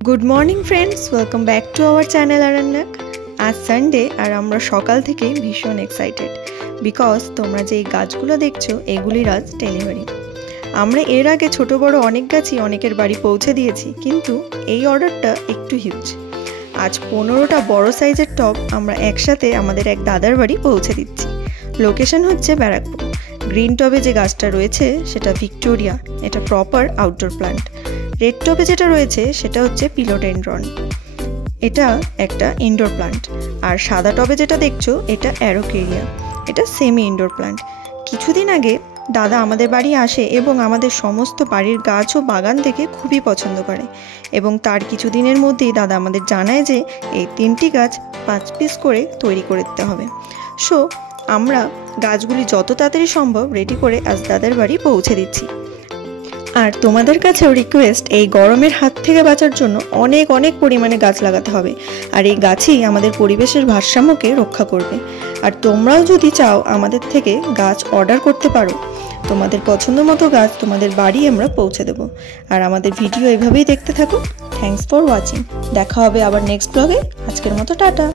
Good morning friends, welcome back to our channel Aranyak. आज Sunday और आमरा सकाल थेके भीषण एक्साइटेड बिकज तोमरा जे गाछगुलो देखछो एगुलिर आज डेलिभारि। आमरा एर आगे छोटो बड़ो अनेक गाछी अनेकेर बाड़ी पौঁছে दिएछि, किन्तु এই অর্ডারটা একটু হিউজ। आज 15টা বড় সাইজের টব আমরা একসাথে আমাদের এক দাদার বাড়ি পৌঁছে দিচ্ছি। লোকেশন হচ্ছে ব্যারাকপুর। গ্রিন টবে যে গাছটা রয়েছে সেটা ভিক্টোরিয়া, এটা প্রপার আউটডোর প্লান্ট। रेड टबे जेटा रयेछे सेटा होच्छे फिलोडेंड्रन, एटा एकटा इनडोर प्लांट। और सादा टबे जेटा देखछो एटा एरोकेरिया, एटा सेमी इनडोर प्लांट। किछुदिन आगे दादा आमादेर बाड़ी आसे एबं आमादेर समस्त बाड़ीर गाछ ओ बागान देखे खूबई पछंद करे एबं तार किछुदिनेर मध्येई दादा आमादेर जानाय जे एई 3टी गाछ 5 पिस करे तैरि करे दिते होबे। सो आमरा गाछगुली जत ताड़ाताड़ि सम्भव रेडी करे आज दादार बाड़ी पौঁছে दिচ্ছি। আর তোমাদের কাছেও রিকোয়েস্ট, এই গরমের হাত থেকে বাঁচার জন্য অনেক অনেক পরিমাণে গাছ লাগাতে হবে। আর এই গাছই আমাদের পরিবেশের ভারসাম্যকে রক্ষা করবে। আর তোমরাও যদি চাও আমাদের থেকে গাছ অর্ডার করতে পারো, তোমাদের পছন্দ মতো গাছ তোমাদের বাড়ি আমরা পৌঁছে দেব। আর আমাদের ভিডিও এভাবেই দেখতে থাকো। Thanks for watching. দেখা হবে আবার নেক্সট ব্লগে। আজকের মতো টাটা।